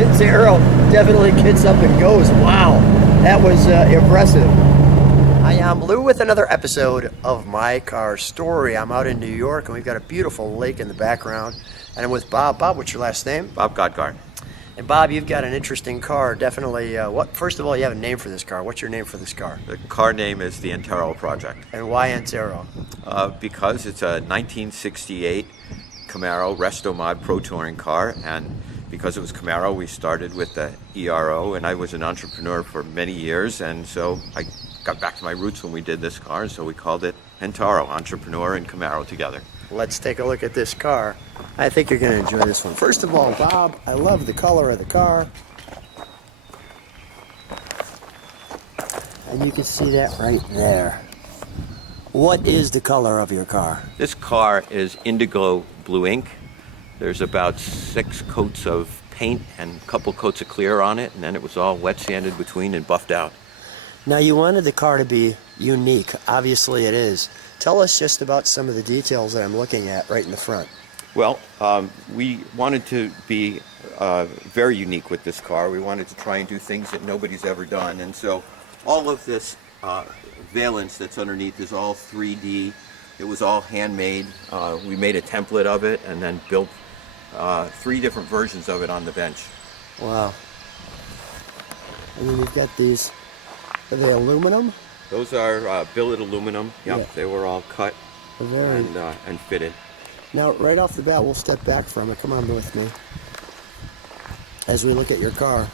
Entaro definitely gets up and goes. Wow, that was impressive. Hi, I'm Lou with another episode of My Car Story. I'm out in New York and we've got a beautiful lake in the background. And I'm with Bob. Bob, what's your last name? Bob Godgart. And Bob, you've got an interesting car. Definitely, first of all, you have a name for this car. What's your name for this car? The car name is the Entaro project. And why Entaro? Because it's a 1968 Camaro Restomod Pro Touring car, and because it was Camaro, we started with the ERO, and I was an entrepreneur for many years, and so I got back to my roots when we did this car, and so we called it Entaro, entrepreneur and Camaro together. Let's take a look at this car. I think you're going to enjoy this one. First of all, Bob, I love the color of the car. And you can see that right there. What is the color of your car? This car is indigo blue ink. There's about 6 coats of paint and a couple coats of clear on it, and then it was all wet sanded between and buffed out. Now, you wanted the car to be unique. Obviously it is. Tell us just about some of the details that I'm looking at right in the front. Well, we wanted to be very unique with this car. We wanted to try and do things that nobody's ever done. And so all of this valance that's underneath is all 3D. It was all handmade. We made a template of it and then built 3 different versions of it on the bench. Wow. And then you've got these, are they aluminum? Those are billet aluminum. Yep, yeah. They were all cut and fitted. Now, right off the bat, we'll step back from it. Come on with me as we look at your car.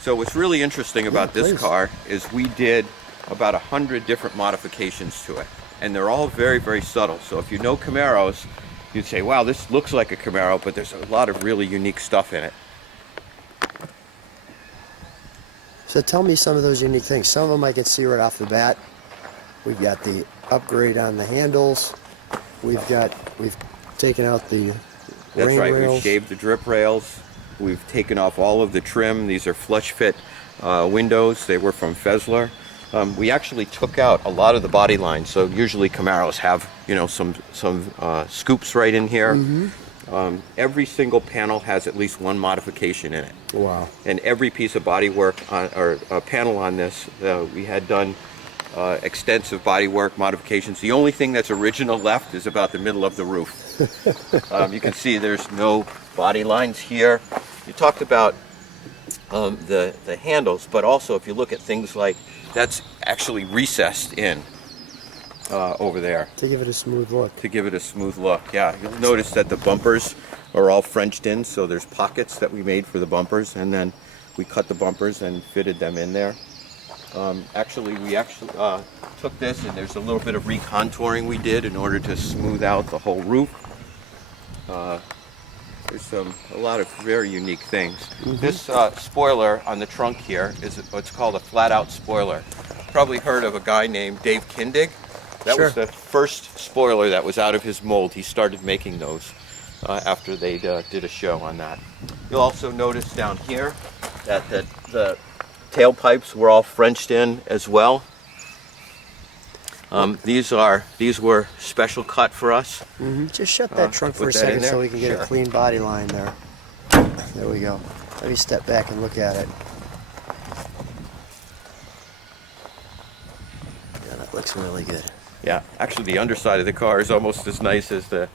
So what's really interesting about this car is we did about 100 different modifications to it. And they're all very, very subtle. So if you know Camaros, you'd say, wow, this looks like a Camaro, but there's a lot of really unique stuff in it. So tell me some of those unique things. Some of them I can see right off the bat. We've got the upgrade on the handles. We've taken out the That's rain right. rails. We've shaved the drip rails. We've taken off all of the trim. These are flush fit windows. They were from Fezler. We actually took out a lot of the body lines. So usually Camaros have, some scoops right in here. Mm-hmm. Every single panel has at least one modification in it. Wow. And every piece of body work or panel on this, we had done extensive body work modifications. The only thing that's original left is about the middle of the roof. You can see there's no body lines here. You talked about the handles, but also if you look at things like, that's actually recessed in over there. To give it a smooth look. To give it a smooth look, yeah. You'll notice that the bumpers are all Frenched in, so there's pockets that we made for the bumpers, and then we cut the bumpers and fitted them in there. We took this, and there's a little bit of recontouring we did in order to smooth out the whole roof. There's a lot of very unique things. Mm-hmm. This spoiler on the trunk here is what's called a flat-out spoiler. Probably heard of a guy named Dave Kindig. That was the first spoiler that was out of his mold. He started making those after they did a show on that. You'll also notice down here that the tailpipes were all Frenched in as well. These were special cut for us. Mm-hmm. Just shut that trunk for a second so we can get a clean body line there. There we go. Let me step back and look at it. Yeah, that looks really good. Yeah, actually the underside of the car is almost as nice as the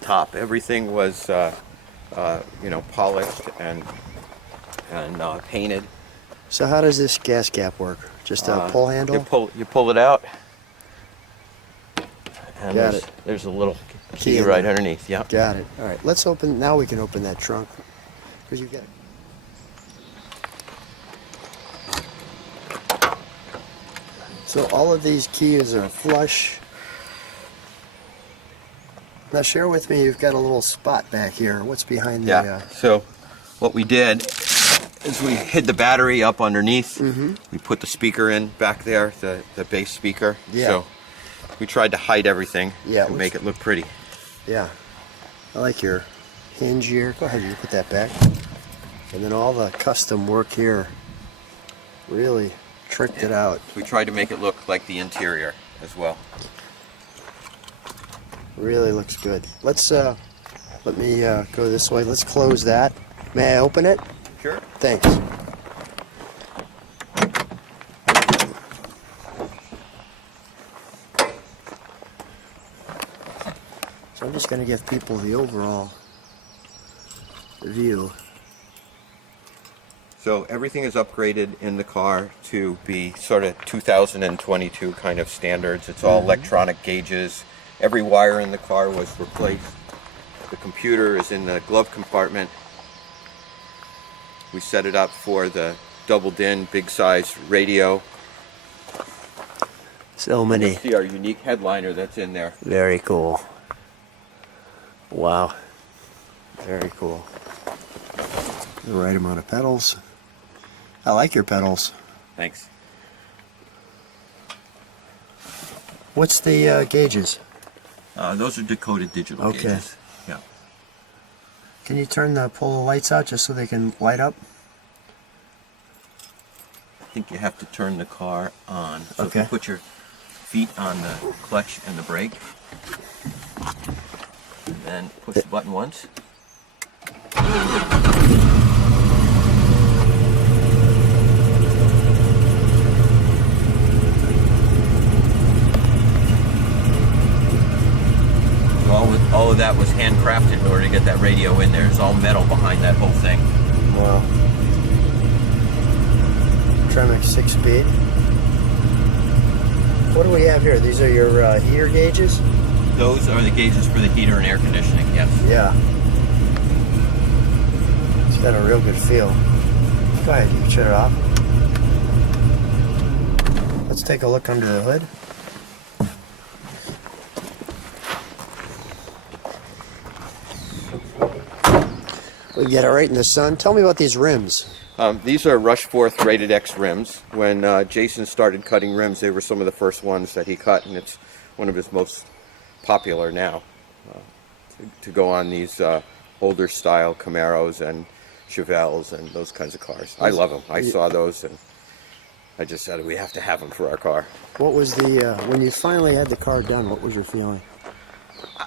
top. Everything was polished and painted. So how does this gas cap work? Just a pull handle? You pull it out. And Got it. There's a little key right underneath. Yeah. Got it. All right. Let's open. Now we can open that trunk because you got it. So all of these keys are flush. Now share with me. You've got a little spot back here. What's behind the? Yeah. So what we did is we hid the battery up underneath. Mm-hmm. We put the speaker in back there, the bass speaker. Yeah. So we tried to hide everything to make it look pretty. Yeah. I like your hinge here. Go ahead and put that back. And then all the custom work here. Really tricked it out. We tried to make it look like the interior as well. Really looks good. Let's let me go this way. Let's close that. May I open it? Sure. Thanks. So I'm just going to give people the overall view. So everything is upgraded in the car to be sort of 2022 kind of standards. It's all electronic gauges. Every wire in the car was replaced. The computer is in the glove compartment. We set it up for the doubled-in, big-size radio. So many. You see our unique headliner that's in there. Very cool. Wow. Very cool. The right amount of pedals. I like your pedals. Thanks. What's the gauges? Those are decoded digital gauges. Yeah. Can you pull the lights out just so they can light up? I think you have to turn the car on. So if Okay. you put your feet on the clutch and the brake, and then push the button once. All of that was handcrafted in order to get that radio in there. It's all metal behind that whole thing. Wow. Tremec 6-speed. What do we have here? These are your heater gauges? Those are the gauges for the heater and air conditioning, yes. Yeah. It's got a real good feel. Go ahead, you can shut it off. Let's take a look under the hood. We get it right in the sun. Tell me about these rims. These are Rushforth Rated X rims. When Jason started cutting rims, they were some of the first ones that he cut, and it's one of his most popular now to go on these older style Camaros and Chevelles and those kinds of cars. I love them. I saw those and I just said we have to have them for our car. What was the, when you finally had the car done, what was your feeling?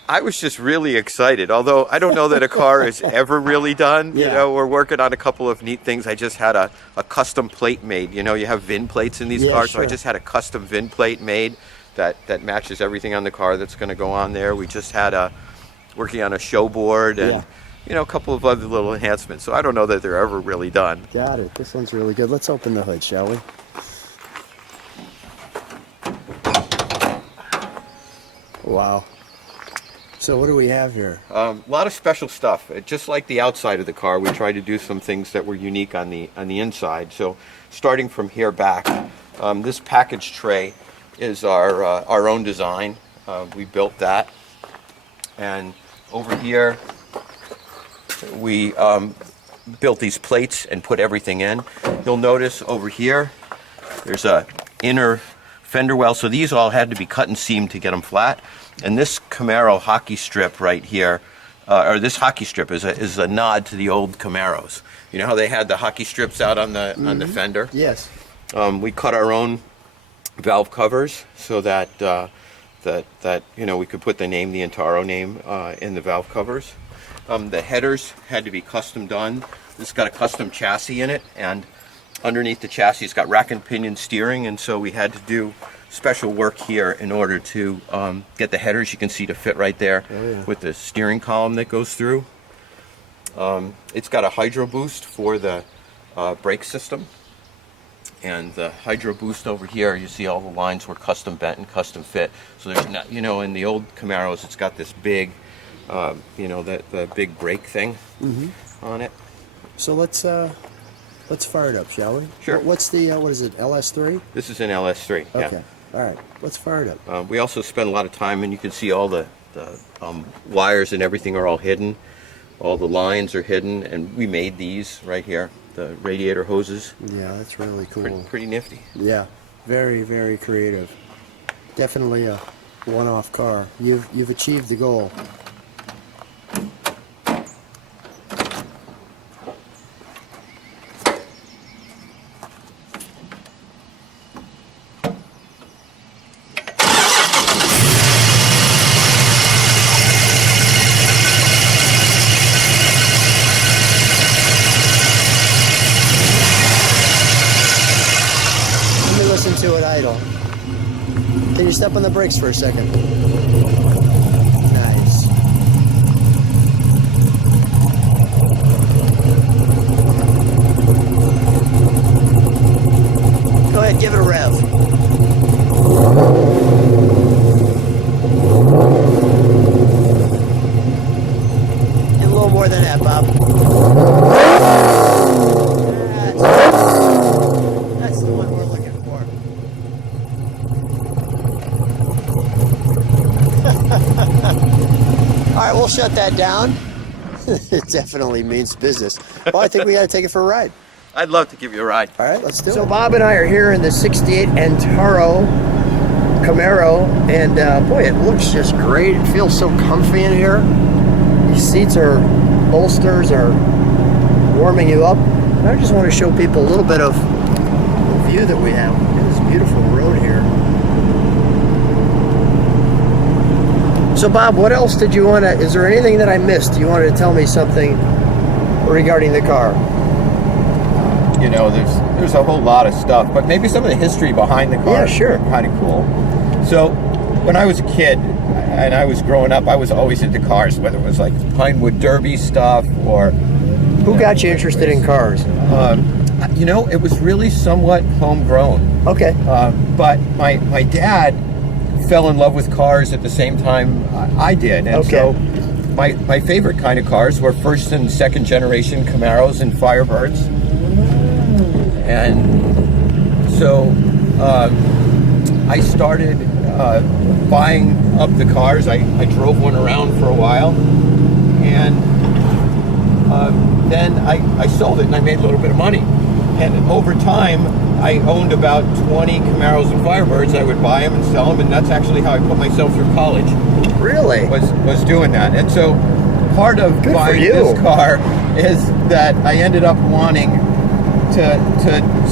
I was just really excited, although I don't know that a car is ever really done. Yeah. You know, we're working on a couple of neat things. I just had a custom plate made. You know, you have VIN plates in these cars, so I just had a custom VIN plate made that matches everything on the car that's going to go on there. We just had working on a show board and, you know, a couple of other little enhancements. So I don't know that they're ever really done. Got it. This one's really good. Let's open the hood, shall we? Wow. So what do we have here? A lot of special stuff. Just like the outside of the car, we tried to do some things that were unique on the inside. So starting from here back, this package tray is our own design. We built that. And over here, we built these plates and put everything in. You'll notice over here, there's a inner fender well. So these all had to be cut and seamed to get them flat. And this Camaro hockey strip right here, or this hockey strip is a nod to the old Camaros. You know how they had the hockey strips out on the fender? Yes. We cut our own valve covers so that you know, we could put the name, the Entaro name, in the valve covers. The headers had to be custom done. This got a custom chassis in it, and underneath the chassis it's got rack and pinion steering, and so we had to do special work here in order to get the headers, you can see, to fit right there with the steering column that goes through. It's got a hydro boost for the brake system, and the hydro boost over here, you see all the lines were custom bent and custom fit. So there's not, you know, in the old Camaros it's got this big, you know, the big brake thing on it. So let's fire it up, shall we? Sure. What's the what is it? LS3? This is an LS3. Okay. Yeah. All right. Let's fire it up. We also spend a lot of time, and you can see all the wires and everything are all hidden. All the lines are hidden, and we made these right here, the radiator hoses. Yeah, that's really cool. Pretty nifty. Yeah, very, very creative. Definitely a one-off car. You've achieved the goal. step on the brakes for a second. Nice. Go ahead, give it a rev. And a little more than that, Bob. That's the one we're looking for. All right, we'll shut that down. It definitely means business. Well, I think we got to take it for a ride. I'd love to give you a ride. All right, let's do it. So Bob and I are here in the 68 Entaro Camaro, and boy, it looks just great. It feels so comfy in here. These seats are, bolsters are warming you up. And I just want to show people a little bit of the view that we have. This beautiful road here. So Bob, what else did you want to, is there anything that I missed? You wanted to tell me something regarding the car? You know, there's a whole lot of stuff, but maybe some of the history behind the car. Yeah, sure. Kind of cool. So when I was a kid and I was growing up, I was always into cars, whether it was like Pinewood Derby stuff or... Who got you interested in cars? You know, it was really somewhat homegrown. Okay. But my dad fell in love with cars at the same time I did. And okay. So my favorite kind of cars were first and second generation Camaros and Firebirds. And so I started buying up the cars. I drove one around for a while, and then I sold it and I made a little bit of money. And over time, I owned about 20 Camaros and Firebirds. I would buy them and sell them, and that's actually how I put myself through college. Really? Was doing that. And so part of Good buying this car is that I ended up wanting to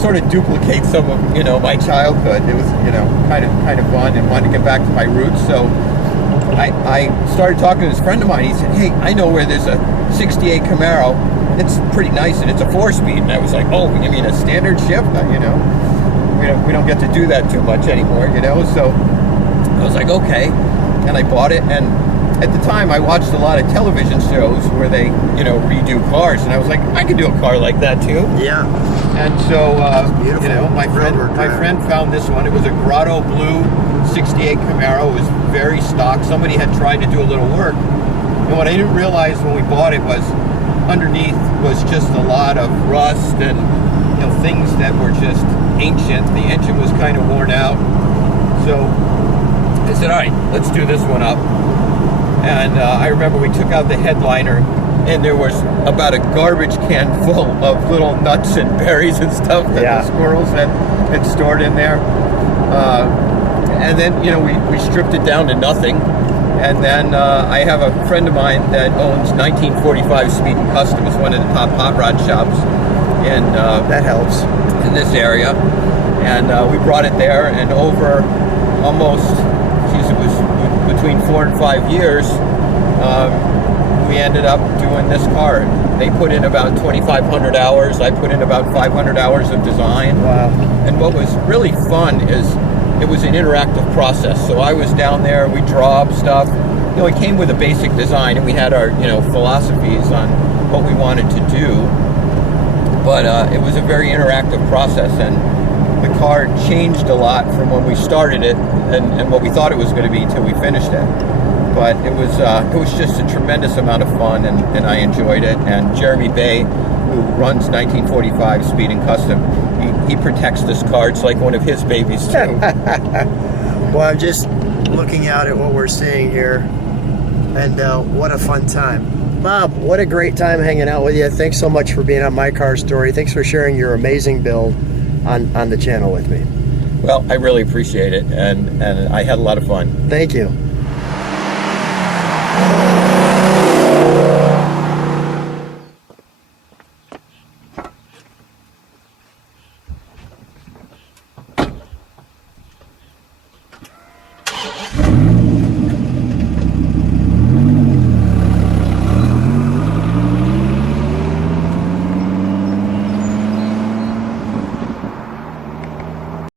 sort of duplicate some of, you know, my childhood. It was, you know, kind of fun, and wanted to get back to my roots. So I started talking to this friend of mine. He said, "Hey, I know where there's a 68 Camaro. It's pretty nice, and it's a 4-speed." And I was like, "Oh, you mean a standard shift?" You know, we don't get to do that too much anymore, you know. So I was like, "Okay," and I bought it. And at the time, I watched a lot of television shows where they, you know, redo cars, and I was like, I could do a car like that too. Yeah. And so, you know, my friend found this one. It was a grotto blue 68 Camaro. It was very stock. Somebody had tried to do a little work, and what I didn't realize when we bought it was underneath was just a lot of rust and, you know, things that were just ancient. The engine was kind of worn out. So I said, all right, let's do this one up. And I remember we took out the headliner, and there was about a garbage can full of little nuts and berries and stuff that the squirrels had stored in there. And then, you know, we stripped it down to nothing. And then I have a friend of mine that owns 1945 Speed and Custom. It's one of the top hot rod shops in that helps in this area. And we brought it there, and over almost, geez, it was between 4 and 5 years, we ended up doing this car. They put in about 2,500 hours. I put in about 500 hours of design. Wow. And what was really fun is it was an interactive process. So I was down there, we draw up stuff. You know, it came with a basic design, and we had our, you know, philosophies on what we wanted to do. But it was a very interactive process, and the car changed a lot from when we started it and what we thought it was going to be till we finished it. But it was just a tremendous amount of fun, and I enjoyed it. And Jeremy Bay, who runs 1945 Speed and Custom, he protects this car. It's like one of his babies too. Well, I'm just looking out at what we're seeing here, and what a fun time. Bob, what a great time hanging out with you. Thanks so much for being on My Car Story. Thanks for sharing your amazing build on the channel with me. Well, I really appreciate it, and I had a lot of fun. Thank you.